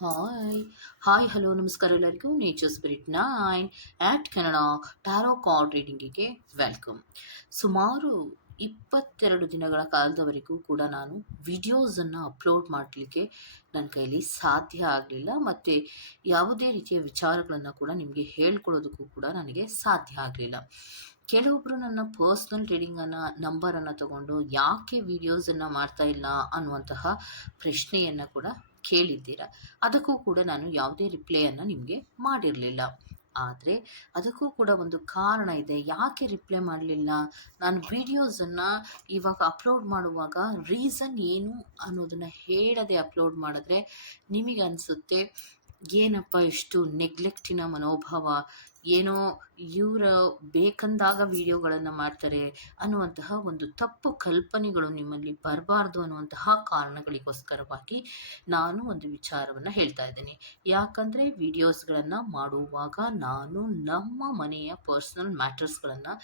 Hi hi hello ನಮಸ್ಕಾರ ಎಲ್ಲರಿಗೂ. Nature spirit nine at Kannada tarot card ರೀಡಿಂಗಿಗೆ welcome ಸುಮಾರು ಇಪ್ಪತ್ತೆರಡು ದಿನಗಳ ಕಾಲದವರೆಗೂ ಕೂಡ ನಾನು ವಿಡಿಯೋಸನ್ನು ಅಪ್ಲೋಡ್ ಮಾಡಲಿಕ್ಕೆ ನನ್ನ ಕೈಯಲ್ಲಿ ಸಾಧ್ಯ ಆಗಲಿಲ್ಲ. ಮತ್ತು ಯಾವುದೇ ರೀತಿಯ ವಿಚಾರಗಳನ್ನು ಕೂಡ ನಿಮಗೆ ಹೇಳ್ಕೊಳ್ಳೋದಕ್ಕೂ ಕೂಡ ನನಗೆ ಸಾಧ್ಯ ಆಗಲಿಲ್ಲ. ಕೆಲವೊಬ್ಬರು ನನ್ನ ಪರ್ಸ್ನಲ್ ರೀಡಿಂಗನ್ನು ನಂಬರನ್ನು ತಗೊಂಡು ಯಾಕೆ ವಿಡಿಯೋಸನ್ನು ಮಾಡ್ತಾ ಇಲ್ಲ ಅನ್ನುವಂತಹ ಪ್ರಶ್ನೆಯನ್ನು ಕೂಡ ಕೇಳಿದ್ದೀರ? ಅದಕ್ಕೂ ಕೂಡ ನಾನು ಯಾವುದೇ ರಿಪ್ಲೈಯನ್ನು ನಿಮಗೆ ಮಾಡಿರಲಿಲ್ಲ. ಆದರೆ ಅದಕ್ಕೂ ಕೂಡ ಒಂದು ಕಾರಣ ಇದೆ. ಯಾಕೆ ರಿಪ್ಲೈ ಮಾಡಲಿಲ್ಲ? ನಾನು ವೀಡಿಯೋಸನ್ನು ಇವಾಗ ಅಪ್ಲೋಡ್ ಮಾಡುವಾಗ ರೀಸನ್ ಏನು ಅನ್ನೋದನ್ನು ಹೇಳದೆ ಅಪ್ಲೋಡ್ ಮಾಡಿದ್ರೆ ನಿಮಗೆ ಅನಿಸುತ್ತೆ ಏನಪ್ಪ ಇಷ್ಟು ನೆಗ್ಲೆಕ್ಟಿನ ಮನೋಭಾವ? ಏನೋ ಇವರ ಬೇಕಂದಾಗ ವಿಡಿಯೋಗಳನ್ನು ಮಾಡ್ತಾರೆ ಅನ್ನುವಂತಹ ಒಂದು ತಪ್ಪು ಕಲ್ಪನೆಗಳು ನಿಮ್ಮಲ್ಲಿ ಬರಬಾರ್ದು ಅನ್ನುವಂತಹ ಕಾರಣಗಳಿಗೋಸ್ಕರವಾಗಿ ನಾನು ಒಂದು ವಿಚಾರವನ್ನು ಹೇಳ್ತಾ ಇದ್ದೀನಿ. ಯಾಕಂದರೆ ವಿಡಿಯೋಸ್ಗಳನ್ನು ಮಾಡುವಾಗ ನಾನು ನಮ್ಮ ಮನೆಯ ಪರ್ಸ್ನಲ್ ಮ್ಯಾಟರ್ಸ್ಗಳನ್ನು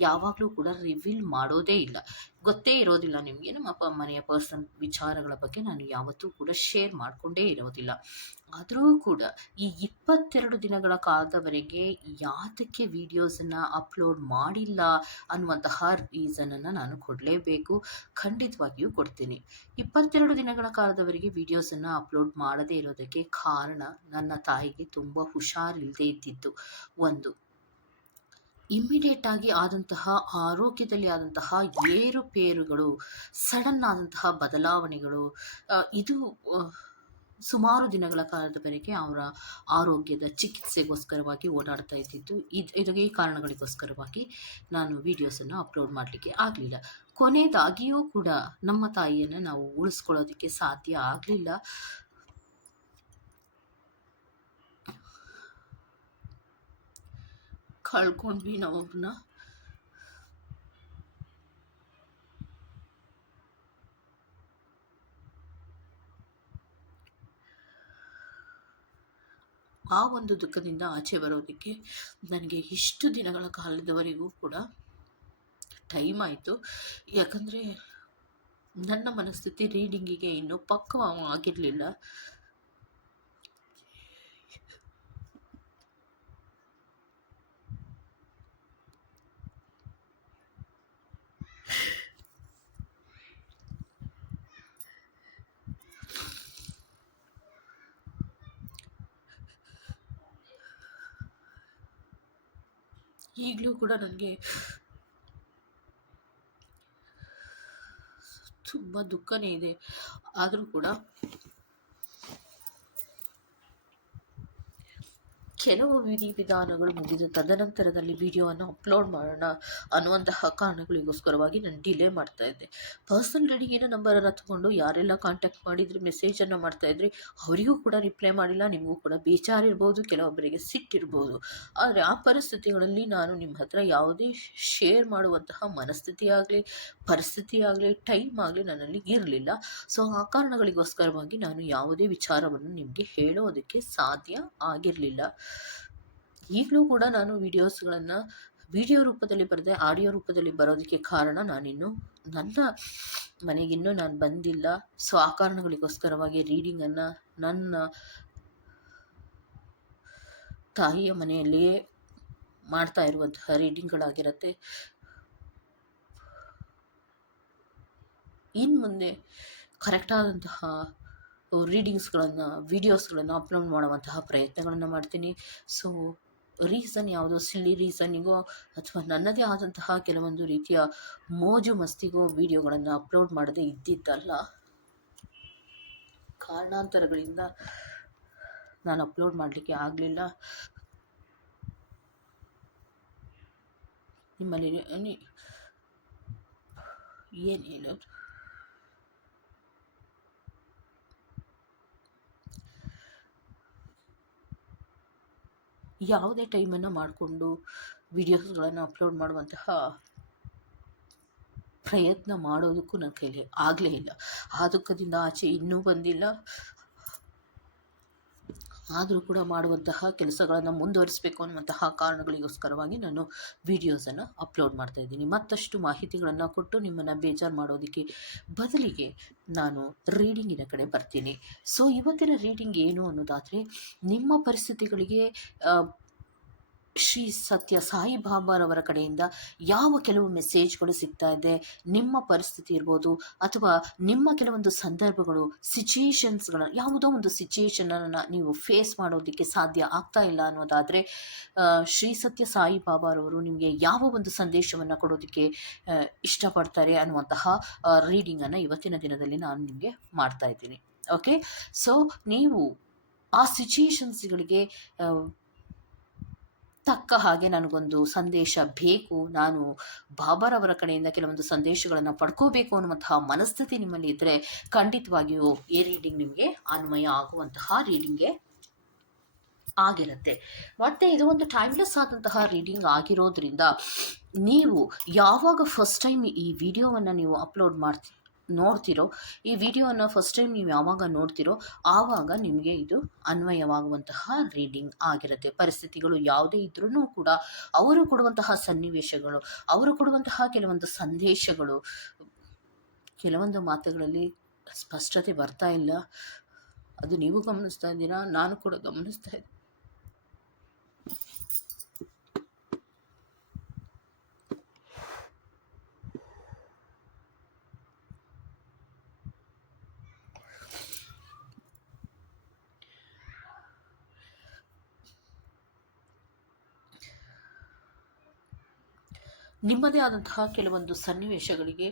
ಯಾವಾಗಲೂ ಕೂಡ ರಿವೀಲ್ ಮಾಡೋದೇ ಇಲ್ಲ. ಗೊತ್ತೇ ಇರೋದಿಲ್ಲ ನಿಮಗೆ, ನಮ್ಮ ಮನೆಯ ಪರ್ಸನ್ ವಿಚಾರಗಳ ಬಗ್ಗೆ ನಾನು ಯಾವತ್ತೂ ಕೂಡ ಶೇರ್ ಮಾಡಿಕೊಂಡೇ ಇರೋದಿಲ್ಲ. ಆದರೂ ಕೂಡ ಈ ಇಪ್ಪತ್ತೆರಡು ದಿನಗಳ ಕಾಲದವರೆಗೆ ಯಾತಕ್ಕೆ ವೀಡಿಯೋಸನ್ನು ಅಪ್ಲೋಡ್ ಮಾಡಿಲ್ಲ ಅನ್ನುವಂತಹ ರೀಸನನ್ನು ನಾನು ಕೊಡಲೇಬೇಕು. ಖಂಡಿತವಾಗಿಯೂ ಕೊಡ್ತೀನಿ. ಇಪ್ಪತ್ತೆರಡು ದಿನಗಳ ಕಾಲದವರೆಗೆ ವಿಡಿಯೋಸನ್ನು ಅಪ್ಲೋಡ್ ಮಾಡದೇ ಇರೋದಕ್ಕೆ ಕಾರಣ ನನ್ನ ತಾಯಿಗೆ ತುಂಬ ಹುಷಾರಿಲ್ಲದೆ ಇದ್ದಿದ್ದು. ಒಂದು ಇಮ್ಮಿಡಿಯೇಟ್ ಆಗಿ ಆದಂತಹ, ಆರೋಗ್ಯದಲ್ಲಿ ಆದಂತಹ ಏರುಪೇರುಗಳು ಸಡನ್ ಆದಂತಹ ಬದಲಾವಣೆಗಳು ಇದು ಸುಮಾರು ದಿನಗಳ ಕಾಲದವರೆಗೆ ಅವರ ಆರೋಗ್ಯದ ಚಿಕಿತ್ಸೆಗೋಸ್ಕರವಾಗಿ ಓಡಾಡ್ತಾ ಇದ್ದಿದ್ದು, ಇದು ಈ ಕಾರಣಗಳಿಗೋಸ್ಕರವಾಗಿ ನಾನು ವೀಡಿಯೋಸನ್ನು ಅಪ್ಲೋಡ್ ಮಾಡಲಿಕ್ಕೆ ಆಗಲಿಲ್ಲ. ಕೊನೆಯದಾಗಿಯೂ ಕೂಡ ನಮ್ಮ ತಾಯಿಯನ್ನು ನಾವು ಉಳಿಸ್ಕೊಳ್ಳೋದಕ್ಕೆ ಸಾಧ್ಯ ಆಗಲಿಲ್ಲ. ಕಳ್ಕೊಂಡ್ವಿ ನಾವು ಅವ್ರನ್ನ ಆ ಒಂದು ದುಃಖದಿಂದ ಆಚೆ ಬರೋದಕ್ಕೆ ನನಗೆ ಇಷ್ಟು ದಿನಗಳ ಕಾಲದವರೆಗೂ ಕೂಡ ಟೈಮ್ ಆಯಿತು. ಯಾಕಂದರೆ ನನ್ನ ಮನಸ್ಥಿತಿ ರೀಡಿಂಗಿಗೆ ಇನ್ನೂ ಪಕ್ವವಾಗಿರಲಿಲ್ಲ. ಈಗಲೂ ಕೂಡ ನನಗೆ ತುಂಬ ದುಃಖನೇ ಇದೆ. ಆದರೂ ಕೂಡ ಕೆಲವು ವಿಧಿ ವಿಧಾನಗಳು ಮುಗಿದ ತದನಂತರದಲ್ಲಿ ವಿಡಿಯೋವನ್ನು ಅಪ್ಲೋಡ್ ಮಾಡೋಣ ಅನ್ನುವಂತಹ ಕಾರಣಗಳಿಗೋಸ್ಕರವಾಗಿ ನಾನು ಡಿಲೇ ಮಾಡ್ತಾ ಇದ್ದೆ. ಪರ್ಸನಲ್ ರೆಡಿಗಿನ ನಂಬರನ್ನು ತಗೊಂಡು ಯಾರೆಲ್ಲ ಕಾಂಟ್ಯಾಕ್ಟ್ ಮಾಡಿದರೆ ಮೆಸೇಜನ್ನು ಮಾಡ್ತಾ ಇದ್ರಿ, ಅವರಿಗೂ ಕೂಡ ರಿಪ್ಲೈ ಮಾಡಿಲ್ಲ, ನಿಮಗೂ ಕೂಡ ಬೇಜಾರಿರ್ಬೋದು, ಕೆಲವೊಬ್ಬರಿಗೆ ಸಿಟ್ಟಿರ್ಬೋದು. ಆದರೆ ಆ ಪರಿಸ್ಥಿತಿಗಳಲ್ಲಿ ನಾನು ನಿಮ್ಮ ಹತ್ರ ಯಾವುದೇ ಶೇರ್ ಮಾಡುವಂತಹ ಮನಸ್ಥಿತಿ ಆಗಲಿ, ಪರಿಸ್ಥಿತಿ ಆಗಲಿ ಟೈಮ್ ಆಗಲಿ ನನ್ನಲ್ಲಿ ಇರಲಿಲ್ಲ. ಸೊ ಆ ಕಾರಣಗಳಿಗೋಸ್ಕರವಾಗಿ ನಾನು ಯಾವುದೇ ವಿಚಾರವನ್ನು ನಿಮಗೆ ಹೇಳೋದಕ್ಕೆ ಸಾಧ್ಯ ಆಗಿರಲಿಲ್ಲ. ಈಗಲೂ ಕೂಡ ನಾನು ವೀಡಿಯೋಸ್ಗಳನ್ನು ವಿಡಿಯೋ ರೂಪದಲ್ಲಿ ಬರದೆ ಆಡಿಯೋ ರೂಪದಲ್ಲಿ ಬರೋದಕ್ಕೆ ಕಾರಣ ನಾನಿನ್ನು ನನ್ನ ಮನೆಗಿನ್ನೂ ನಾನು ಬಂದಿಲ್ಲ. ಸೊ, ಆ ಕಾರಣಗಳಿಗೋಸ್ಕರವಾಗಿ ರೀಡಿಂಗನ್ನು ನನ್ನ ತಾಯಿಯ ಮನೆಯಲ್ಲಿಯೇ ಮಾಡ್ತಾ ಇರುವಂತಹ ರೀಡಿಂಗ್ಗಳಾಗಿರುತ್ತೆ. ಇನ್ನು ಮುಂದೆ ಕರೆಕ್ಟಾದಂತಹ ರೀಡಿಂಗ್ಸ್ಗಳನ್ನು, ವೀಡಿಯೋಸ್ಗಳನ್ನು ಅಪ್ಲೋಡ್ ಮಾಡುವಂತಹ ಪ್ರಯತ್ನಗಳನ್ನು ಮಾಡ್ತೀನಿ. ಸೊ ರೀಸನ್ ಯಾವುದೋ? ಸಿಲ್ಲಿ ರೀಸನಿಗೋ ಅಥವಾ ನನ್ನದೇ ಆದಂತಹ ಕೆಲವೊಂದು ರೀತಿಯ ಮೋಜು ಮಸ್ತಿಗೋ ವೀಡಿಯೋಗಳನ್ನು ಅಪ್ಲೋಡ್ ಮಾಡದೇ ಇದ್ದಿದ್ದಲ್ಲ? ಕಾರಣಾಂತರಗಳಿಂದ ನಾನು ಅಪ್ಲೋಡ್ ಮಾಡಲಿಕ್ಕೆ ಆಗಲಿಲ್ಲ. ನಿಮ್ಮಲ್ಲಿ ಏನು ಹೇಳೋದು ಯಾವುದೇ ಟೈಮನ್ನು ಮಾಡಿಕೊಂಡು ವಿಡಿಯೋಸ್ಗಳನ್ನು ಅಪ್ಲೋಡ್ ಮಾಡುವಂತಹ ಪ್ರಯತ್ನ ಮಾಡೋದಕ್ಕೂ ನನ್ನ ಕೈಲಿ ಆಗಲೇ ಇಲ್ಲ. ಆ ದುಃಖದಿಂದ ಆಚೆ ಇನ್ನೂ ಬಂದಿಲ್ಲ. ಆದರೂ ಕೂಡ ಮಾಡುವಂತಹ ಕೆಲಸಗಳನ್ನು ಮುಂದುವರಿಸಬೇಕು ಅನ್ನುವಂತಹ ಕಾರಣಗಳಿಗೋಸ್ಕರವಾಗಿ ನಾನು ವಿಡಿಯೋಸನ್ನು ಅಪ್ಲೋಡ್ ಮಾಡ್ತಾ ಇದ್ದೀನಿ. ಮತ್ತಷ್ಟು ಮಾಹಿತಿಗಳನ್ನು ಕೊಟ್ಟು ನಿಮ್ಮನ್ನು ಬೇಜಾರು ಮಾಡೋದಕ್ಕೆ ಬದಲಿಗೆ ನಾನು ರೀಡಿಂಗಿನ ಕಡೆ ಬರ್ತೀನಿ. ಸೊ ಇವತ್ತಿನ ರೀಡಿಂಗ್ ಏನು ಅನ್ನೋದಾದರೆ, ನಿಮ್ಮ ಪರಿಸ್ಥಿತಿಗಳಿಗೆ ಶ್ರೀ ಸತ್ಯ ಸಾಯಿಬಾಬಾರವರ ಕಡೆಯಿಂದ ಯಾವ ಕೆಲವು ಮೆಸೇಜ್ಗಳು ಸಿಗ್ತಾ ಇದೆ, ನಿಮ್ಮ ಪರಿಸ್ಥಿತಿ ಇರ್ಬೋದು ಅಥವಾ ನಿಮ್ಮ ಕೆಲವೊಂದು ಸಂದರ್ಭಗಳು ಸಿಚುಯೇಷನ್ಸ್ಗಳ ಯಾವುದೋ ಒಂದು ಸಿಚುಯೇಷನನ್ನು ನೀವು ಫೇಸ್ ಮಾಡೋದಕ್ಕೆ ಸಾಧ್ಯ ಆಗ್ತಾ ಇಲ್ಲ ಅನ್ನೋದಾದರೆ ಶ್ರೀ ಸತ್ಯ ಸಾಯಿಬಾಬಾರವರು ನಿಮಗೆ ಯಾವ ಒಂದು ಸಂದೇಶವನ್ನು ಕೊಡೋದಕ್ಕೆ ಇಷ್ಟಪಡ್ತಾರೆ ಅನ್ನುವಂತಹ ರೀಡಿಂಗನ್ನು ಇವತ್ತಿನ ದಿನದಲ್ಲಿ ನಾನು ನಿಮಗೆ ಮಾಡ್ತಾ ಇದ್ದೀನಿ. ಓಕೆ ಸೊ ನೀವು ಆ ಸಿಚುಯೇಷನ್ಸ್ಗಳಿಗೆ ತಕ್ಕ ಹಾಗೆ ನನಗೊಂದು ಸಂದೇಶ ಬೇಕು. ನಾನು ಬಾಬಾರವರ ಕಡೆಯಿಂದ ಕೆಲವೊಂದು ಸಂದೇಶಗಳನ್ನು ಪಡ್ಕೋಬೇಕು ಅನ್ನುವಂತಹ ಮನಸ್ಥಿತಿ ನಿಮ್ಮಲ್ಲಿ ಇದ್ದರೆ ಖಂಡಿತವಾಗಿಯೂ ಈ ರೀಡಿಂಗ್ ನಿಮಗೆ ಅನ್ವಯ ಆಗುವಂತಹ ರೀಡಿಂಗ್ಗೆ ಆಗಿರುತ್ತೆ. ಮತ್ತೆ ಇದು ಒಂದು ಟೈಮ್ಲೆಸ್ ಆದಂತಹ ರೀಡಿಂಗ್ ಆಗಿರೋದ್ರಿಂದ ನೀವು ಯಾವಾಗ ಫಸ್ಟ್ ಟೈಮ್ ಈ ವಿಡಿಯೋವನ್ನು ನೀವು ಅಪ್ಲೋಡ್ ಮಾಡ್ತಿ ನೋಡ್ತಿರೋ, ಈ ವಿಡಿಯೋನ ಫಸ್ಟ್ ಟೈಮ್ ನೀವು ಯಾವಾಗ ನೋಡ್ತಿರೋ, ಆವಾಗ ನಿಮಗೆ ಇದು ಅನ್ವಯವಾಗುವಂತಹ ರೀಡಿಂಗ್ ಆಗಿರುತ್ತೆ. ಪರಿಸ್ಥಿತಿಗಳು ಯಾವುದೇ ಇದ್ರೂ ಕೂಡ ಅವರು ಕೊಡುವಂತಹ ಸನ್ನಿವೇಶಗಳು, ಅವರು ಕೊಡುವಂತಹ ಕೆಲವೊಂದು ಸಂದೇಶಗಳು, ಕೆಲವೊಂದು ಮಾತುಗಳಲ್ಲಿ ಸ್ಪಷ್ಟತೆ ಬರ್ತಾ ಇಲ್ಲ. ಅದು ನೀವು ಗಮನಿಸ್ತಾ ಇದ್ದೀರಾ? ನಾನು ಕೂಡ ಗಮನಿಸ್ತಾ ಇದ್ದೀನಿ ನಿಮ್ಮದೇ ಆದಂತಹ ಕೆಲವೊಂದು ಸನ್ನಿವೇಶಗಳಿಗೆ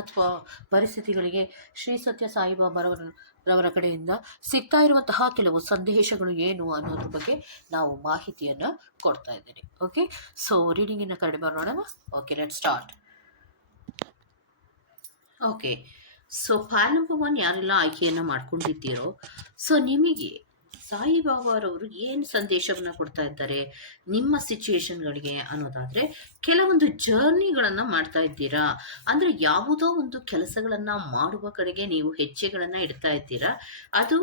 ಅಥವಾ ಪರಿಸ್ಥಿತಿಗಳಿಗೆ ಶ್ರೀ ಸತ್ಯ ಸಾಯಿಬಾಬಾರವರವರ ಕಡೆಯಿಂದ ಸಿಗ್ತಾ ಇರುವಂತಹ ಕೆಲವು ಸಂದೇಶಗಳು ಏನು ಅನ್ನೋದ್ರ ಬಗ್ಗೆ ನಾವು ಮಾಹಿತಿಯನ್ನು ಕೊಡ್ತಾ ಇದ್ದೀನಿ. ಓಕೆ ಸೊ ರೀಡಿಂಗಿನ ಕಡೆ ಬರೋಣ okay let start okay so pile number one ಯಾರೆಲ್ಲ ಆಯ್ಕೆಯನ್ನು ಮಾಡ್ಕೊಂಡಿದ್ದೀರೋ? ಸೊ ನಿಮಗೆ ಸಾಯಿಬಾಬಾರವರು ಏನು ಸಂದೇಶವನ್ನು ಕೊಡ್ತಾ ಇದ್ದಾರೆ ನಿಮ್ಮ ಸಿಚುಯೇಷನ್ಗಳಿಗೆ ಅನ್ನೋದಾದರೆ, ಕೆಲವೊಂದು ಜರ್ನಿಗಳನ್ನು ಮಾಡ್ತಾ ಇದ್ದೀರಾ? ಅಂದರೆ ಯಾವುದೋ ಒಂದು ಕೆಲಸಗಳನ್ನು ಮಾಡುವ ಕಡೆಗೆ ನೀವು ಹೆಜ್ಜೆಗಳನ್ನು ಇಡ್ತಾ ಇದ್ದೀರಾ? ಅದು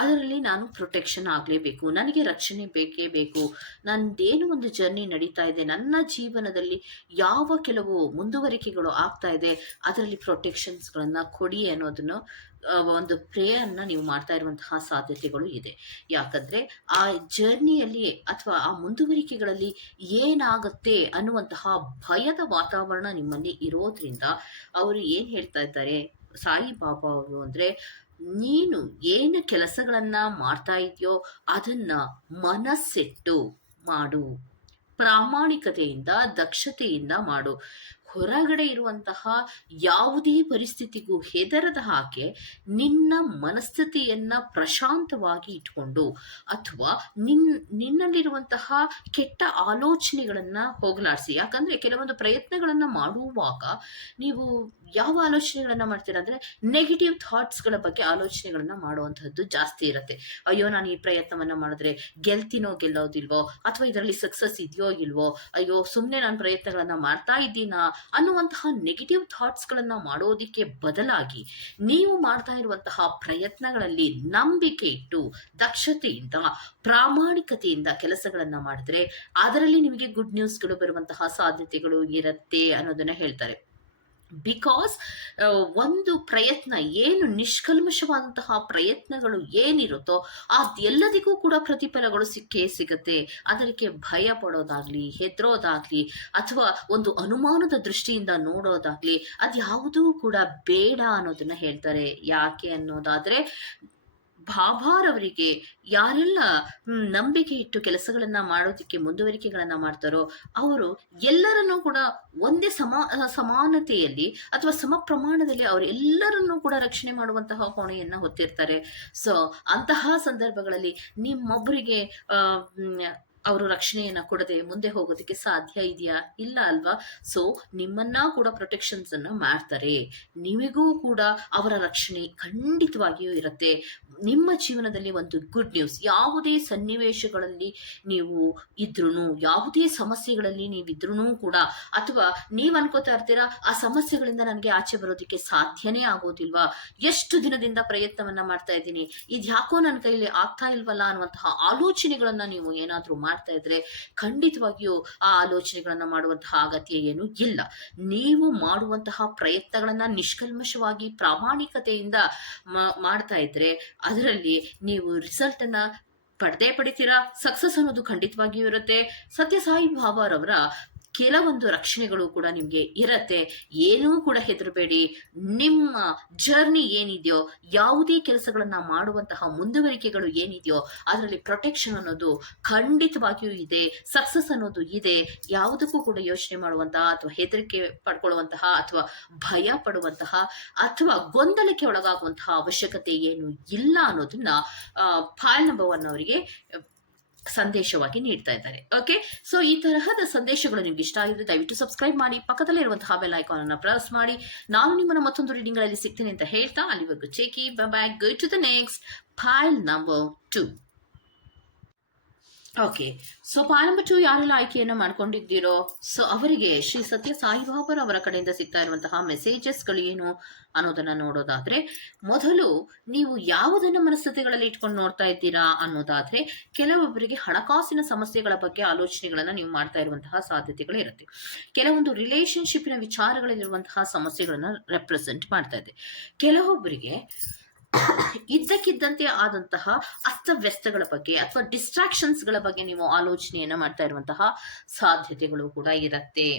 ಅದರಲ್ಲಿ ನಾನು ಪ್ರೊಟೆಕ್ಷನ್ ಆಗಲೇಬೇಕು. ನನಗೆ ರಕ್ಷಣೆ ಬೇಕೇ ಬೇಕು. ನಂದೇನು ಒಂದು ಜರ್ನಿ ನಡೀತಾ ಇದೆ, ನನ್ನ ಜೀವನದಲ್ಲಿ ಯಾವ ಕೆಲವು ಮುಂದುವರಿಕೆಗಳು ಆಗ್ತಾ ಇದೆ, ಅದರಲ್ಲಿ ಪ್ರೊಟೆಕ್ಷನ್ಸ್ಗಳನ್ನು ಕೊಡಿ ಅನ್ನೋದನ್ನು ಒಂದು ಪ್ರೇಯರ್ನ ನೀವು ಮಾಡ್ತಾ ಇರುವಂತಹ ಸಾಧ್ಯತೆಗಳು ಇದೆ. ಯಾಕಂದರೆ ಆ ಜರ್ನಿಯಲ್ಲಿ ಅಥವಾ ಆ ಮುಂದುವರಿಕೆಗಳಲ್ಲಿ ಏನಾಗುತ್ತೆ ಅನ್ನುವಂತಹ ಭಯದ ವಾತಾವರಣ ನಿಮ್ಮಲ್ಲಿ ಇರೋದ್ರಿಂದ, ಅವರು ಏನು ಹೇಳ್ತಾ ಇದ್ದಾರೆ, ಸಾಯಿಬಾಬಾ ಅವರು ಅಂದರೆ ನೀನು ಏನು ಕೆಲಸಗಳನ್ನ ಮಾಡ್ತಾ ಇದೆಯೋ ಅದನ್ನ ಮನಸ್ಸಿಟ್ಟು ಮಾಡು. ಪ್ರಾಮಾಣಿಕತೆಯಿಂದ ದಕ್ಷತೆಯಿಂದ ಮಾಡು. ಹೊರಗಡೆ ಇರುವಂತಹ ಯಾವುದೇ ಪರಿಸ್ಥಿತಿಗೂ ಹೆದರದ ಹಾಗೆ ನಿನ್ನ ಮನಸ್ಥಿತಿಯನ್ನ ಪ್ರಶಾಂತವಾಗಿ ಇಟ್ಕೊಂಡು ಅಥವಾ ನಿನ್, ನಿನ್ನಲ್ಲಿರುವಂತಹ ಕೆಟ್ಟ ಆಲೋಚನೆಗಳನ್ನ ಹೋಗಲಾಡಿಸಿ ಯಾಕಂದ್ರೆ ಕೆಲವೊಂದು ಪ್ರಯತ್ನಗಳನ್ನ ಮಾಡುವಾಗ ನೀವು ಯಾವ ಆಲೋಚನೆಗಳನ್ನ ಮಾಡ್ತೀರಾ ಅಂದ್ರೆ ನೆಗೆಟಿವ್ ಥಾಟ್ಸ್ಗಳ ಬಗ್ಗೆ ಆಲೋಚನೆಗಳನ್ನ ಮಾಡುವಂತಹದ್ದು ಜಾಸ್ತಿ ಇರುತ್ತೆ. ಅಯ್ಯೋ, ನಾನು ಈ ಪ್ರಯತ್ನವನ್ನ ಮಾಡಿದ್ರೆ ಗೆಲ್ತೀನೋ ಗೆಲ್ಲೋದಿಲ್ವೋ ಅಥವಾ ಇದರಲ್ಲಿ ಸಕ್ಸಸ್ ಇದೆಯೋ ಇಲ್ವೋ? ಅಯ್ಯೋ ಸುಮ್ಮನೆ ನಾನು ಪ್ರಯತ್ನಗಳನ್ನ ಮಾಡ್ತಾ ಇದ್ದೀನಾ? ಅನ್ನುವಂತಹ ನೆಗೆಟಿವ್ ಥಾಟ್ಸ್ಗಳನ್ನ ಮಾಡೋದಿಕ್ಕೆ ಬದಲಾಗಿ ನೀವು ಮಾಡ್ತಾ ಇರುವಂತಹ ಪ್ರಯತ್ನಗಳಲ್ಲಿ ನಂಬಿಕೆ ಇಟ್ಟು ದಕ್ಷತೆಯಿಂದ, ಪ್ರಾಮಾಣಿಕತೆಯಿಂದ ಕೆಲಸಗಳನ್ನ ಮಾಡಿದ್ರೆ ಅದರಲ್ಲಿ ನಿಮಗೆ ಗುಡ್ ನ್ಯೂಸ್ಗಳು ಬರುವಂತಹ ಸಾಧ್ಯತೆಗಳು ಇರುತ್ತೆ ಅನ್ನೋದನ್ನ ಹೇಳ್ತಾರೆ. ಬಿಕಾಸ್ ಒಂದು ಪ್ರಯತ್ನ ಏನು, ನಿಷ್ಕಲ್ಮಶವಾದಂತಹ ಪ್ರಯತ್ನಗಳು ಏನಿರುತ್ತೋ ಅದೆಲ್ಲದಿಗೂ ಕೂಡ ಪ್ರತಿಫಲಗಳು ಸಿಕ್ಕೇ ಸಿಗುತ್ತೆ. ಅದಕ್ಕೆ ಭಯ ಪಡೋದಾಗ್ಲಿ, ಹೆದರೋದಾಗ್ಲಿ, ಅಥವಾ ಒಂದು ಅನುಮಾನದ ದೃಷ್ಟಿಯಿಂದ ನೋಡೋದಾಗ್ಲಿ, ಅದ್ಯಾವುದೂ ಕೂಡ ಬೇಡ ಅನ್ನೋದನ್ನ ಹೇಳ್ತಾರೆ. ಯಾಕೆ ಅನ್ನೋದಾದ್ರೆ ಬಾಬಾರವರಿಗೆ ಯಾರೆಲ್ಲ ನಂಬಿಕೆ ಇಟ್ಟು ಕೆಲಸಗಳನ್ನ ಮಾಡೋದಕ್ಕೆ ಮುಂದುವರಿಕೆಗಳನ್ನ ಮಾಡ್ತಾರೋ ಅವರು ಎಲ್ಲರನ್ನೂ ಕೂಡ ಒಂದೇ ಸಮಾ, ಸಮಾನತೆಯಲ್ಲಿ ಅಥವಾ ಸಮ ಪ್ರಮಾಣದಲ್ಲಿ ಅವರು ಕೂಡ ರಕ್ಷಣೆ ಮಾಡುವಂತಹ ಕೋಣೆಯನ್ನ ಹೊತ್ತಿರ್ತಾರೆ. ಸೊ ಅಂತಹ ಸಂದರ್ಭಗಳಲ್ಲಿ ನಿಮ್ಮೊಬ್ಬರಿಗೆ ಅವರು ರಕ್ಷಣೆಯನ್ನ ಕೊಡದೆ ಮುಂದೆ ಹೋಗೋದಕ್ಕೆ ಸಾಧ್ಯ ಇದೆಯಾ? ಇಲ್ಲ ಅಲ್ವಾ? ಸೊ ನಿಮ್ಮನ್ನ ಕೂಡ ಪ್ರೊಟೆಕ್ಷನ್ಸ್ ಅನ್ನ ಮಾಡ್ತಾರೆ. ನಿಮಗೂ ಕೂಡ ಅವರ ರಕ್ಷಣೆ ಖಂಡಿತವಾಗಿಯೂ ಇರುತ್ತೆ. ನಿಮ್ಮ ಜೀವನದಲ್ಲಿ ಒಂದು ಗುಡ್ ನ್ಯೂಸ್ ಯಾವುದೇ ಸನ್ನಿವೇಶಗಳಲ್ಲಿ ನೀವು ಇದ್ರೂ ಯಾವುದೇ ಸಮಸ್ಯೆಗಳಲ್ಲಿ ನೀವಿದ್ರೂ ಕೂಡ, ಅಥವಾ ನೀವ್ ಅನ್ಕೋತಾ ಇರ್ತೀರಾ, ಆ ಸಮಸ್ಯೆಗಳಿಂದ ನನಗೆ ಆಚೆ ಬರೋದಕ್ಕೆ ಸಾಧ್ಯನೇ ಆಗೋದಿಲ್ವಾ? ಎಷ್ಟು ದಿನದಿಂದ ಪ್ರಯತ್ನವನ್ನ ಮಾಡ್ತಾ ಇದ್ದೀನಿ? ಇದ್ಯಾಕೋ ನನ್ನ ಕೈಲಿ ಆಗ್ತಾ ಇಲ್ವಲ್ಲ ಅನ್ನುವಂತಹ ಆಲೋಚನೆಗಳನ್ನ ನೀವು ಏನಾದ್ರೂ ಮಾಡ್ತಾ ಇದ್ರೆ ಖಂಡಿತವಾಗಿಯೂ ಆ ಆಲೋಚನೆಗಳನ್ನ ಮಾಡುವಂತಹ ಅಗತ್ಯ ಏನು ಇಲ್ಲ. ನೀವು ಮಾಡುವಂತಹ ಪ್ರಯತ್ನಗಳನ್ನ ನಿಷ್ಕಲ್ಮಶವಾಗಿ ಪ್ರಾಮಾಣಿಕತೆಯಿಂದ ಮಾಡ್ತಾ ಇದ್ರೆ ಅದರಲ್ಲಿ ನೀವು ರಿಸಲ್ಟ್ ಅನ್ನ ಪಡೆದೇ ಪಡಿತೀರಾ? ಸಕ್ಸಸ್ ಅನ್ನೋದು ಖಂಡಿತವಾಗಿಯೂ ಇರುತ್ತೆ. ಸತ್ಯಸಾಯಿ ಭಾವರವರ ಕೆಲವೊಂದು ರಕ್ಷಣೆಗಳು ಕೂಡ ನಿಮಗೆ ಇರತ್ತೆ. ಏನೂ ಕೂಡ ಹೆದರಬೇಡಿ. ನಿಮ್ಮ ಜರ್ನಿ ಏನಿದೆಯೋ, ಯಾವುದೇ ಕೆಲಸಗಳನ್ನ ಮಾಡುವಂತಹ ಮುಂದುವರಿಕೆಗಳು ಏನಿದೆಯೋ, ಅದರಲ್ಲಿ ಪ್ರೊಟೆಕ್ಷನ್ ಅನ್ನೋದು ಖಂಡಿತವಾಗಿಯೂ ಇದೆ. ಸಕ್ಸಸ್ ಅನ್ನೋದು ಇದೆ. ಯಾವುದಕ್ಕೂ ಕೂಡ ಯೋಚನೆ ಮಾಡುವಂತಹ ಅಥವಾ ಹೆದರಿಕೆ ಪಡ್ಕೊಳ್ಳುವಂತಹ ಅಥವಾ ಭಯ ಪಡುವಂತಹ ಅಥವಾ ಗೊಂದಲಕ್ಕೆ ಒಳಗಾಗುವಂತಹ ಅವಶ್ಯಕತೆ ಏನು ಇಲ್ಲ ಅನ್ನೋದನ್ನ ಫೈಲ್ ನಂಬರ್ ಒನ್ ಅವರಿಗೆ ಸಂದೇಶವಾಗಿ ನೀಡ್ತಾ ಇದ್ದಾರೆ. ಓಕೆ ಸೊ ಈ ತರಹದ ಸಂದೇಶಗಳು ನಿಮ್ಗೆ ಇಷ್ಟ ಆಗಿದ್ರೆ ದಯವಿಟ್ಟು ಸಬ್ಸ್ಕ್ರೈಬ್ ಮಾಡಿ, ಪಕ್ಕದಲ್ಲೇ ಇರುವಂತಹ ಬೆಲ್ ಐಕಾನ್ ಅನ್ನ ಪ್ರೆಸ್ ಮಾಡಿ. ನಾನು ನಿಮ್ಮನ್ನ ಮತ್ತೊಂದು ರೀಡಿಂಗ್ಗಳಲ್ಲಿ ಸಿಗ್ತೇನೆ ಅಂತ ಹೇಳ್ತಾ, ಅಲ್ಲಿವರೆಗೂ ಚೇಕಿ bye go to the next pile number two okay so two ಯಾರೆಲ್ಲ ಆಯ್ಕೆಯನ್ನು ಮಾಡ್ಕೊಂಡಿದ್ದೀರೋ? ಸೊ ಅವರಿಗೆ ಶ್ರೀ ಸತ್ಯ ಸಾಯಿಬಾಬರ್ ಅವರ ಕಡೆಯಿಂದ ಸಿಗ್ತಾ ಇರುವಂತಹ ಮೆಸೇಜಸ್ಗಳು ಏನು ಅನ್ನೋದನ್ನ ನೋಡೋದಾದ್ರೆ, ಮೊದಲು ನೀವು ಯಾವುದನ್ನು ಮನಸ್ಥಿತಿಗಳಲ್ಲಿ ಇಟ್ಕೊಂಡು ನೋಡ್ತಾ ಇದ್ದೀರಾ ಅನ್ನೋದಾದ್ರೆ, ಕೆಲವೊಬ್ಬರಿಗೆ ಹಣಕಾಸಿನ ಸಮಸ್ಯೆಗಳ ಬಗ್ಗೆ ಆಲೋಚನೆಗಳನ್ನು ನೀವು ಮಾಡ್ತಾ ಇರುವಂತಹ ಸಾಧ್ಯತೆಗಳು ಇರುತ್ತೆ. ಕೆಲವೊಂದು ರಿಲೇಶನ್ಶಿಪ್ನ ವಿಚಾರಗಳಲ್ಲಿರುವಂತಹ ಸಮಸ್ಯೆಗಳನ್ನು ರೆಪ್ರೆಸೆಂಟ್ ಮಾಡ್ತಾ ಇದೆ. ಕೆಲವೊಬ್ಬರಿಗೆ ಇದ್ದಕ್ಕಿದ್ದಂತೆ ಆದಂತಹ ಅಸ್ತವ್ಯಸ್ತಗಳ ಬಗ್ಗೆ ಅಥವಾ ಡಿಸ್ಟ್ರಾಕ್ಷನ್ಸ್ಗಳ ಬಗ್ಗೆ ನೀವು ಆಲೋಚನೆಯನ್ನ ಮಾಡ್ತಾ ಇರುವಂತಹ ಸಾಧ್ಯತೆಗಳು ಕೂಡ ಇರತ್ತೆ.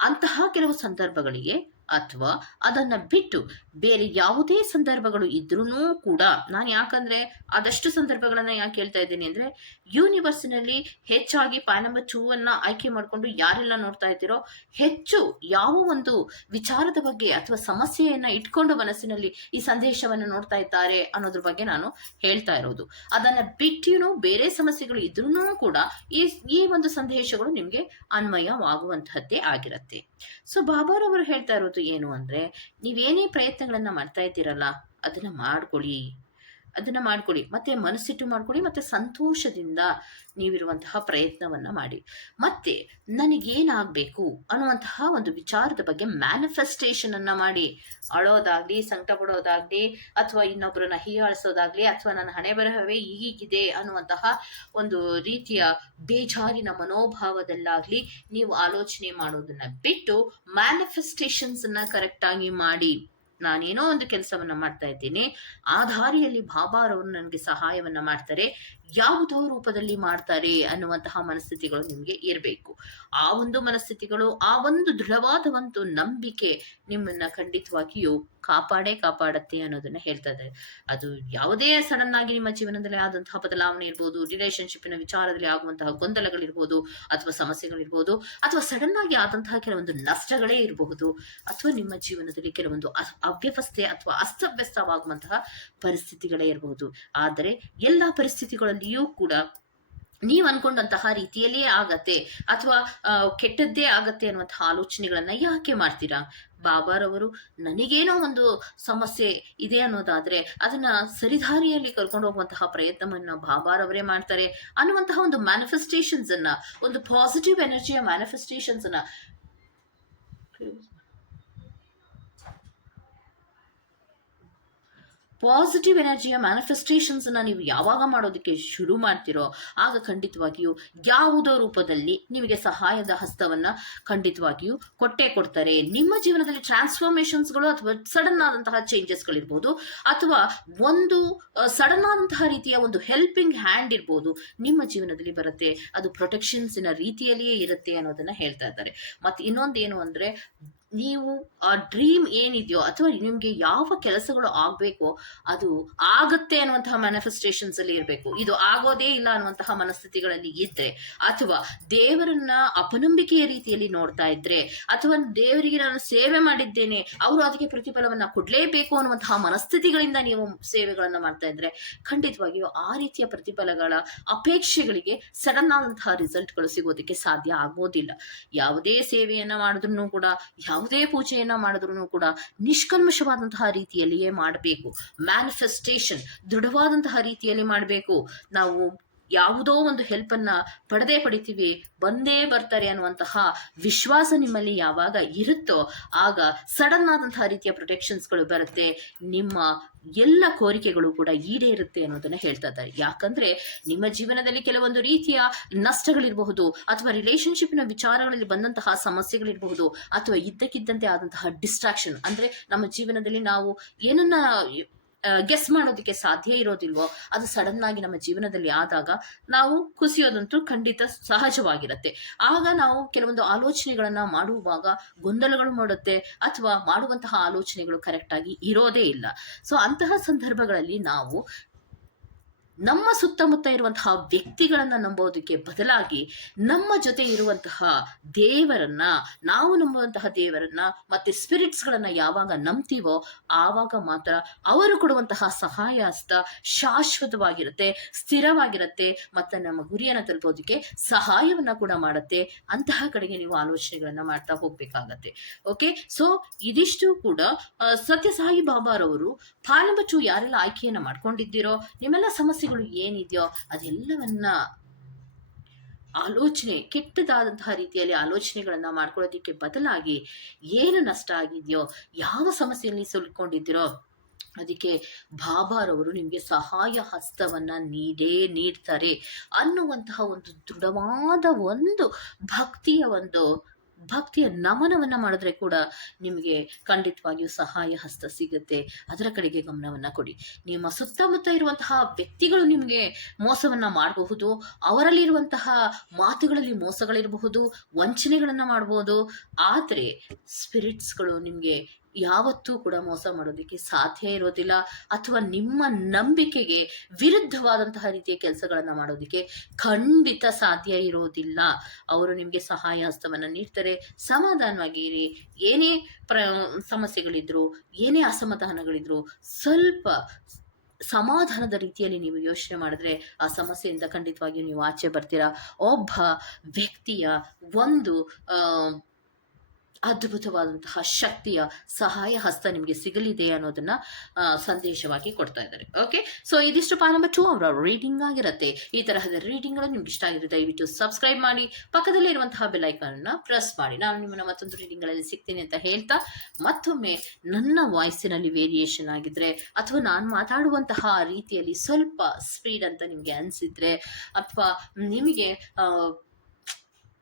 ಅಂತಹ ಕೆಲವು ಸಂದರ್ಭಗಳಿಗೆ ಅಥವಾ ಅದನ್ನ ಬಿಟ್ಟು ಬೇರೆ ಯಾವುದೇ ಸಂದರ್ಭಗಳು ಇದ್ರೂ ಕೂಡ, ನಾನು ಯಾಕಂದ್ರೆ ಆದಷ್ಟು ಸಂದರ್ಭಗಳನ್ನ ಯಾಕೆ ಹೇಳ್ತಾ ಇದ್ದೀನಿ ಅಂದ್ರೆ ಯೂನಿವರ್ಸಿನಲ್ಲಿ ಹೆಚ್ಚಾಗಿ ಪಾಯ್ ನಂಬರ್ ಟೂ ಅನ್ನ ಆಯ್ಕೆ ಮಾಡಿಕೊಂಡು ಯಾರೆಲ್ಲ ನೋಡ್ತಾ ಇದ್ದೀರೋ, ಹೆಚ್ಚು ಯಾವ ಒಂದು ವಿಚಾರದ ಬಗ್ಗೆ ಅಥವಾ ಸಮಸ್ಯೆಯನ್ನ ಇಟ್ಕೊಂಡು ಮನಸ್ಸಿನಲ್ಲಿ ಈ ಸಂದೇಶವನ್ನು ನೋಡ್ತಾ ಇದ್ದಾರೆ ಅನ್ನೋದ್ರ ಬಗ್ಗೆ ನಾನು ಹೇಳ್ತಾ ಇರೋದು. ಅದನ್ನ ಬಿಟ್ಟು ಬೇರೆ ಸಮಸ್ಯೆಗಳು ಇದ್ರೂ ಕೂಡ ಈ ಈ ಒಂದು ಸಂದೇಶಗಳು ನಿಮ್ಗೆ ಅನ್ವಯವಾಗುವಂತಹದ್ದೇ ಆಗಿರುತ್ತೆ. ಸೊ ಬಾಬಾರವರು ಹೇಳ್ತಾ ಇರೋದು ಏನು ಅಂದ್ರೆ ನೀವೇನೇ ಪ್ರಯತ್ನಗಳನ್ನು ಮಾಡ್ತಾ ಇದ್ದೀರಲ್ಲ ಅದನ್ನ ಮಾಡ್ಕೊಳ್ಳಿ. ಅದನ್ನ ಮಾಡ್ಕೊಳ್ಳಿ ಮತ್ತೆ ಮನಸ್ಸಿಟ್ಟು ಮಾಡ್ಕೊಳ್ಳಿ ಮತ್ತೆ ಸಂತೋಷದಿಂದ ನೀವಿರುವಂತಹ ಪ್ರಯತ್ನವನ್ನ ಮಾಡಿ. ಮತ್ತೆ ನನಗೇನಾಗಬೇಕು ಅನ್ನುವಂತಹ ಒಂದು ವಿಚಾರದ ಬಗ್ಗೆ ಮ್ಯಾನಿಫೆಸ್ಟೇಷನ್ ಅನ್ನ ಮಾಡಿ. ಅಳೋದಾಗ್ಲಿ ಸಂಕಟ ಪಡೋದಾಗ್ಲಿ ಅಥವಾ ಇನ್ನೊಬ್ಬರನ್ನ ಹೀಯಾಳಿಸೋದಾಗ್ಲಿ, ಅಥವಾ ನನ್ನ ಹಣೆ ಬರಹವೇ ಹೀಗಿದೆ ಅನ್ನುವಂತಹ ಒಂದು ರೀತಿಯ ಬೇಜಾರಿನ ಮನೋಭಾವದಲ್ಲಾಗ್ಲಿ ನೀವು ಆಲೋಚನೆ ಮಾಡೋದನ್ನ ಬಿಟ್ಟು ಮ್ಯಾನಿಫೆಸ್ಟೇಷನ್ಸ್ ಅನ್ನ ಕರೆಕ್ಟ್ ಆಗಿ ಮಾಡಿ. ನಾನೇನೋ ಒಂದು ಕೆಲಸವನ್ನ ಮಾಡ್ತಾ ಇದ್ದೀನಿ. ಆ ದಾರಿಯಲ್ಲಿ ಬಾಬಾರವರು ನನಗೆ ಸಹಾಯವನ್ನ ಮಾಡ್ತಾರೆ. ಯಾವುದೋ ರೂಪದಲ್ಲಿ ಮಾಡ್ತಾರೆ ಅನ್ನುವಂತಹ ಮನಸ್ಥಿತಿಗಳು ನಿಮಗೆ ಇರಬೇಕು. ಆ ಒಂದು ಮನಸ್ಥಿತಿಗಳು, ಆ ಒಂದು ದೃಢವಾದ ಒಂದು ನಂಬಿಕೆ ನಿಮ್ಮನ್ನ ಖಂಡಿತವಾಗಿಯೂ ಕಾಪಾಡೇ ಕಾಪಾಡತ್ತೆ ಅನ್ನೋದನ್ನ ಹೇಳ್ತಾ ಇದ್ದಾರೆ. ಅದು ಯಾವುದೇ ಸಡನ್ ಆಗಿ ನಿಮ್ಮ ಜೀವನದಲ್ಲಿ ಆದಂತಹ ಬದಲಾವಣೆ ಇರ್ಬೋದು ರಿಲೇಶನ್ಶಿಪ್ನ ವಿಚಾರದಲ್ಲಿ ಆಗುವಂತಹ ಗೊಂದಲಗಳಿರ್ಬೋದು, ಅಥವಾ ಸಮಸ್ಯೆಗಳಿರ್ಬೋದು, ಅಥವಾ ಸಡನ್ ಆಗಿ ಆದಂತಹ ಕೆಲವೊಂದು ನಷ್ಟಗಳೇ ಇರಬಹುದು, ಅಥವಾ ನಿಮ್ಮ ಜೀವನದಲ್ಲಿ ಕೆಲವೊಂದು ಅವ್ಯವಸ್ಥೆ ಅಥವಾ ಅಸ್ತವ್ಯಸ್ತವಾಗುವಂತಹ ಪರಿಸ್ಥಿತಿಗಳೇ ಇರಬಹುದು ಆದರೆ ಎಲ್ಲ ಪರಿಸ್ಥಿತಿಗಳಲ್ಲಿಯೂ ಕೂಡ ನೀವು ಅನ್ಕೊಂಡಂತಹ ರೀತಿಯಲ್ಲಿಯೇ ಆಗತ್ತೆ ಅಥವಾ ಕೆಟ್ಟದ್ದೇ ಆಗತ್ತೆ ಅನ್ನುವಂತಹ ಆಲೋಚನೆಗಳನ್ನ ಯಾಕೆ ಮಾಡ್ತೀರಾ? ಬಾಬಾರವರು ನನಗೇನೋ ಒಂದು ಸಮಸ್ಯೆ ಇದೆ ಅನ್ನೋದಾದ್ರೆ ಅದನ್ನ ಸರಿದಾರಿಯಲ್ಲಿ ಕರ್ಕೊಂಡು ಹೋಗುವಂತಹ ಪ್ರಯತ್ನವನ್ನ ಬಾಬಾರವರೇ ಮಾಡ್ತಾರೆ ಅನ್ನುವಂತಹ ಒಂದು ಮ್ಯಾನಿಫೆಸ್ಟೇಷನ್ಸ್ ಅನ್ನ, ಒಂದು ಪಾಸಿಟಿವ್ ಎನರ್ಜಿಯ ಮ್ಯಾನಿಫೆಸ್ಟೇಷನ್ಸ್ ಅನ್ನ. ಪಾಸಿಟಿವ್ ಎನರ್ಜಿಯ ಮ್ಯಾನಿಫೆಸ್ಟೇಷನ್ಸ್ ಅನ್ನ ನೀವು ಯಾವಾಗ ಮಾಡೋದಕ್ಕೆ ಶುರು ಮಾಡ್ತಿರೋ, ಆಗ ಖಂಡಿತವಾಗಿಯೂ ಯಾವುದೋ ರೂಪದಲ್ಲಿ ನಿಮಗೆ ಸಹಾಯದ ಹಸ್ತವನ್ನ ಖಂಡಿತವಾಗಿಯೂ ಕೊಟ್ಟೇ ಕೊಡ್ತಾರೆ. ನಿಮ್ಮ ಜೀವನದಲ್ಲಿ ಟ್ರಾನ್ಸ್ಫಾರ್ಮೇಶನ್ಸ್ಗಳು ಅಥವಾ ಸಡನ್ ಆದಂತಹ ಚೇಂಜಸ್ಗಳಿರ್ಬೋದು ಅಥವಾ ಒಂದು ಸಡನ್ ಆದಂತಹ ರೀತಿಯ ಒಂದು ಹೆಲ್ಪಿಂಗ್ ಹ್ಯಾಂಡ್ ಇರ್ಬೋದು, ನಿಮ್ಮ ಜೀವನದಲ್ಲಿ ಬರುತ್ತೆ. ಅದು ಪ್ರೊಟೆಕ್ಷನ್ಸಿನ ರೀತಿಯಲ್ಲಿಯೇ ಇರುತ್ತೆ ಅನ್ನೋದನ್ನ ಹೇಳ್ತಾ ಇದ್ದಾರೆ. ಮತ್ತೆ ಇನ್ನೊಂದು ಏನು ಅಂದ್ರೆ ನೀವು ಆ ಡ್ರೀಮ್ ಏನಿದೆಯೋ ಅಥವಾ ನಿಮಗೆ ಯಾವ ಕೆಲಸಗಳು ಆಗಬೇಕೋ ಅದು ಆಗುತ್ತೆ ಅನ್ನುವಂತಹ ಮ್ಯಾನಿಫೆಸ್ಟೇಷನ್ಸ್ ಅಲ್ಲಿ ಇರಬೇಕು. ಇದು ಆಗೋದೇ ಇಲ್ಲ ಅನ್ನುವಂತಹ ಮನಸ್ಥಿತಿಗಳಲ್ಲಿ ಇದ್ರೆ ಅಥವಾ ದೇವರನ್ನ ಅಪನಂಬಿಕೆಯ ರೀತಿಯಲ್ಲಿ ನೋಡ್ತಾ ಇದ್ರೆ ಅಥವಾ ದೇವರಿಗೆ ನಾನು ಸೇವೆ ಮಾಡಿದ್ದೇನೆ, ಅವರು ಅದಕ್ಕೆ ಪ್ರತಿಫಲವನ್ನ ಕೊಡ್ಲೇಬೇಕು ಅನ್ನುವಂತಹ ಮನಸ್ಥಿತಿಗಳಿಂದ ನೀವು ಸೇವೆಗಳನ್ನ ಮಾಡ್ತಾ ಇದ್ರೆ ಖಂಡಿತವಾಗಿಯೂ ಆ ರೀತಿಯ ಪ್ರತಿಫಲಗಳ ಅಪೇಕ್ಷೆಗಳಿಗೆ ಸಡನ್ ಆದಂತಹ ರಿಸಲ್ಟ್ಗಳು ಸಿಗೋದಕ್ಕೆ ಸಾಧ್ಯ ಆಗೋದಿಲ್ಲ. ಯಾವುದೇ ಸೇವೆಯನ್ನ ಮಾಡಿದ್ರು ಕೂಡ ಯಾವುದೇ ಪೂಜೆಯನ್ನ ಮಾಡಿದ್ರು ಕೂಡ ನಿಷ್ಕಲ್ಮಶವಾದಂತಹ ರೀತಿಯಲ್ಲಿಯೇ ಮಾಡಬೇಕು. ಮ್ಯಾನಿಫೆಸ್ಟೇಷನ್ ದೃಢವಾದಂತಹ ರೀತಿಯಲ್ಲಿ ಮಾಡಬೇಕು. ನಾವು ಯಾವುದೋ ಒಂದು ಹೆಲ್ಪ್ ಅನ್ನ ಪಡೆದೇ ಪಡಿತೀವಿ, ಬಂದೇ ಬರ್ತಾರೆ ಅನ್ನುವಂತಹ ವಿಶ್ವಾಸ ನಿಮ್ಮಲ್ಲಿ ಯಾವಾಗ ಇರುತ್ತೋ ಆಗ ಸಡನ್ ಆದಂತಹ ರೀತಿಯ ಪ್ರೊಟೆಕ್ಷನ್ಸ್ಗಳು ಬರುತ್ತೆ. ನಿಮ್ಮ ಎಲ್ಲ ಕೋರಿಕೆಗಳು ಕೂಡ ಈಡೇರುತ್ತೆ ಅನ್ನೋದನ್ನ ಹೇಳ್ತಾ ಇದ್ದಾರೆ. ಯಾಕಂದ್ರೆ ನಿಮ್ಮ ಜೀವನದಲ್ಲಿ ಕೆಲವೊಂದು ರೀತಿಯ ನಷ್ಟಗಳಿರಬಹುದು ಅಥವಾ ರಿಲೇಶನ್ಶಿಪ್ನ ವಿಚಾರಗಳಲ್ಲಿ ಬಂದಂತಹ ಸಮಸ್ಯೆಗಳಿರಬಹುದು ಅಥವಾ ಇದ್ದಕ್ಕಿದ್ದಂತೆ ಆದಂತಹ ಡಿಸ್ಟ್ರಾಕ್ಷನ್ ಅಂದ್ರೆ ನಮ್ಮ ಜೀವನದಲ್ಲಿ ನಾವು ಏನನ್ನ ಗೆಸ್ ಮಾಡೋದಕ್ಕೆ ಸಾಧ್ಯ ಇರೋದಿಲ್ವೋ, ಅದು ಸಡನ್ ಆಗಿ ನಮ್ಮ ಜೀವನದಲ್ಲಿ ಆದಾಗ ನಾವು ಕುಸಿಯೋದಂತೂ ಖಂಡಿತ ಸಹಜವಾಗಿರುತ್ತೆ. ಆಗ ನಾವು ಕೆಲವೊಂದು ಆಲೋಚನೆಗಳನ್ನ ಮಾಡುವಾಗ ಗೊಂದಲಗಳು ಮಾಡುತ್ತೆ ಅಥವಾ ಮಾಡುವಂತಹ ಆಲೋಚನೆಗಳು ಕರೆಕ್ಟ್ ಆಗಿ ಇರೋದೇ ಇಲ್ಲ. ಸೊ ಅಂತಹ ಸಂದರ್ಭಗಳಲ್ಲಿ ನಾವು ನಮ್ಮ ಸುತ್ತಮುತ್ತ ಇರುವಂತಹ ವ್ಯಕ್ತಿಗಳನ್ನ ನಂಬೋದಕ್ಕೆ ಬದಲಾಗಿ ನಮ್ಮ ಜೊತೆ ಇರುವಂತಹ ದೇವರನ್ನ, ನಾವು ನಂಬುವಂತಹ ದೇವರನ್ನ ಮತ್ತೆ ಸ್ಪಿರಿಟ್ಸ್ ಗಳನ್ನ ಯಾವಾಗ ನಂಬ್ತೀವೋ ಆವಾಗ ಮಾತ್ರ ಅವರು ಕೊಡುವಂತಹ ಸಹಾಯ ಹಸ್ತ ಶಾಶ್ವತವಾಗಿರುತ್ತೆ, ಸ್ಥಿರವಾಗಿರುತ್ತೆ ಮತ್ತೆ ನಮ್ಮ ಗುರಿಯನ್ನ ತಲುಪೋದಕ್ಕೆ ಸಹಾಯವನ್ನ ಕೂಡ ಮಾಡುತ್ತೆ. ಅಂತಹ ಕಡೆಗೆ ನೀವು ಆಲೋಚನೆಗಳನ್ನ ಮಾಡ್ತಾ ಹೋಗ್ಬೇಕಾಗತ್ತೆ. ಓಕೆ ಸೊ ಇದಿಷ್ಟು ಕೂಡ ಸತ್ಯಸಾಯಿ ಬಾಬಾರವರು ಫಾಲಬಚ್ಚು ಯಾರೆಲ್ಲ ಆಯ್ಕೆಯನ್ನ ಮಾಡ್ಕೊಂಡಿದ್ದೀರೋ, ನಿಮ್ಮೆಲ್ಲ ಸಮಸ್ಯೆಗಳು ಏನಿದೆಯೋ ಅದೆಲ್ಲವನ್ನ ಆಲೋಚನೆ, ಕೆಟ್ಟದಾದಂತಹ ರೀತಿಯಲ್ಲಿ ಆಲೋಚನೆಗಳನ್ನ ಮಾಡ್ಕೊಳ್ಳೋದಕ್ಕೆ ಬದಲಾಗಿ ಏನು ನಷ್ಟ ಆಗಿದೆಯೋ, ಯಾವ ಸಮಸ್ಯೆಯಲ್ಲಿ ಸಿಲ್ಕೊಂಡಿದ್ದೀರೋ, ಅದಕ್ಕೆ ಬಾಬಾರವರು ನಿಮಗೆ ಸಹಾಯ ಹಸ್ತವನ್ನ ನೀಡೇ ನೀಡ್ತಾರೆ ಅನ್ನುವಂತಹ ಒಂದು ದೃಢವಾದ ಒಂದು ಭಕ್ತಿಯ ಒಂದು ಭಕ್ತಿಯ ನಮನವನ್ನ ಮಾಡಿದ್ರೆ ಕೂಡ ನಿಮಗೆ ಖಂಡಿತವಾಗಿಯೂ ಸಹಾಯ, ಹಸ್ತ ಸಿಗುತ್ತೆ. ಅದರ ಕಡೆಗೆ ಗಮನವನ್ನ ಕೊಡಿ. ನಿಮ್ಮ ಸುತ್ತಮುತ್ತ ಇರುವಂತಹ ವ್ಯಕ್ತಿಗಳು ನಿಮಗೆ ಮೋಸವನ್ನ ಮಾಡಬಹುದು. ಅವರಲ್ಲಿರುವಂತಹ ಮಾತುಗಳಲ್ಲಿ ಮೋಸಗಳಿರಬಹುದು. ವಂಚನೆಗಳನ್ನ ಮಾಡಬಹುದು ಆದರೆ ಸ್ಪಿರಿಟ್ಸ್ಗಳು ನಿಮಗೆ ಯಾವತ್ತೂ ಕೂಡ ಮೋಸ ಮಾಡೋದಕ್ಕೆ ಸಾಧ್ಯ ಇರೋದಿಲ್ಲ ಅಥವಾ ನಿಮ್ಮ ನಂಬಿಕೆಗೆ ವಿರುದ್ಧವಾದಂತಹ ರೀತಿಯ ಕೆಲಸಗಳನ್ನು ಮಾಡೋದಕ್ಕೆ ಖಂಡಿತ ಸಾಧ್ಯ ಇರೋದಿಲ್ಲ. ಅವರು ನಿಮಗೆ ಸಹಾಯ ಹಸ್ತವನ್ನು ನೀಡ್ತಾರೆ ಸಮಾಧಾನವಾಗಿರಿ ಏನೇ ಪ್ರ, ಸಮಸ್ಯೆಗಳಿದ್ರು, ಏನೇ ಅಸಮಾಧಾನಗಳಿದ್ರು, ಸ್ವಲ್ಪ ಸಮಾಧಾನದ ರೀತಿಯಲ್ಲಿ ನೀವು ಯೋಚನೆ ಮಾಡಿದ್ರೆ ಆ ಸಮಸ್ಯೆಯಿಂದ ಖಂಡಿತವಾಗಿಯೂ ನೀವು ಆಚೆ ಬರ್ತೀರಾ. ಒಬ್ಬ ವ್ಯಕ್ತಿಯ ಒಂದು ಅದ್ಭುತವಾದಂತಹ ಶಕ್ತಿಯ ಸಹಾಯ ಹಸ್ತ ನಿಮಗೆ ಸಿಗಲಿದೆ ಅನ್ನೋದನ್ನ ಸಂದೇಶವಾಗಿ ಕೊಡ್ತಾ ಇದ್ದಾರೆ. ಓಕೆ ಸೊ ಇದಿಷ್ಟು ಪಾ ನಂಬರ್ ಟು ಅವರ ರೀಡಿಂಗ್ ಆಗಿರುತ್ತೆ. ಈ ತರಹದ ರೀಡಿಂಗ್ಗಳು ನಿಮ್ಗೆ ಇಷ್ಟ ಆಗಿದ್ರೆ ದಯವಿಟ್ಟು ಸಬ್ಸ್ಕ್ರೈಬ್ ಮಾಡಿ. ಪಕ್ಕದಲ್ಲಿ ಇರುವಂತಹ ಬೆಲ್ ಐಕಾನ್ ಪ್ರೆಸ್ ಮಾಡಿ. ನಾನು ನಿಮ್ಮನ್ನ ಮತ್ತೊಂದು ರೀಡಿಂಗ್ಗಳಲ್ಲಿ ಸಿಗ್ತೀನಿ ಅಂತ ಹೇಳ್ತಾ, ಮತ್ತೊಮ್ಮೆ ನನ್ನ ವಾಯ್ಸಿನಲ್ಲಿ ವೇರಿಯೇಷನ್ ಆಗಿದ್ರೆ ಅಥವಾ ನಾನು ಮಾತಾಡುವಂತಹ ರೀತಿಯಲ್ಲಿ ಸ್ವಲ್ಪ ಸ್ಪೀಡ್ ಅಂತ ನಿಮಗೆ ಅನ್ಸಿದ್ರೆ, ಅಥವಾ ನಿಮಗೆ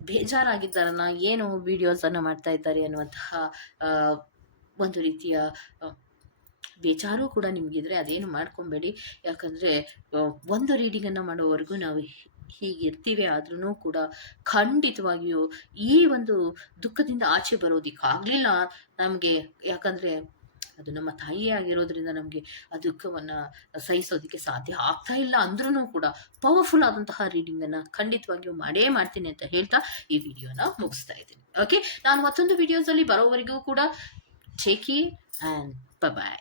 ಬೇಜಾರಾಗಿದ್ದಾರಲ್ಲ ಏನು ವಿಡಿಯೋಸ್ ಅನ್ನ ಮಾಡ್ತಾ ಇದ್ದಾರೆ ಅನ್ನುವಂತಹ ಒಂದು ರೀತಿಯ ಬೇಜಾರು ಕೂಡ ನಿಮಗಿದ್ರೆ ಅದೇನು ಮಾಡ್ಕೊಬೇಡಿ. ಯಾಕಂದ್ರೆ ಒಂದು ರೀಡಿಂಗ್ ಅನ್ನ ಮಾಡೋವರೆಗೂ ನಾವು ಹೀಗಿರ್ತೀವಿ ಆದ್ರೂ ಕೂಡ ಖಂಡಿತವಾಗಿಯೂ ಈ ಒಂದು ದುಃಖದಿಂದ ಆಚೆ ಬರೋದಿಕ್ಕಾಗ್ಲಿಲ್ಲ ನಮಗೆ. ಯಾಕಂದ್ರೆ ಅದು ನಮ್ಮ ತಾಯಿಯೇ ಆಗಿರೋದ್ರಿಂದ ನಮಗೆ ಆ ದುಃಖವನ್ನ ಸಹಿಸೋದಕ್ಕೆ ಸಾಧ್ಯ ಆಗ್ತಾ ಇಲ್ಲ ಅಂದ್ರೂ ಕೂಡ ಪವರ್ಫುಲ್ ಆದಂತಹ ರೀಡಿಂಗ್ ಅನ್ನ ಖಂಡಿತವಾಗಿಯೂ ಮಾಡೇ ಮಾಡ್ತೀನಿ ಅಂತ ಹೇಳ್ತಾ ಈ ವಿಡಿಯೋನ ಮುಗಿಸ್ತಾ ಇದ್ದೀನಿ. ಓಕೆ ನಾನು ಮತ್ತೊಂದು ವಿಡಿಯೋಸಲ್ಲಿ ಬರೋವರೆಗೂ ಕೂಡ ಚೇಕಿ ಆ್ಯಂಡ್ ಬಾಯ್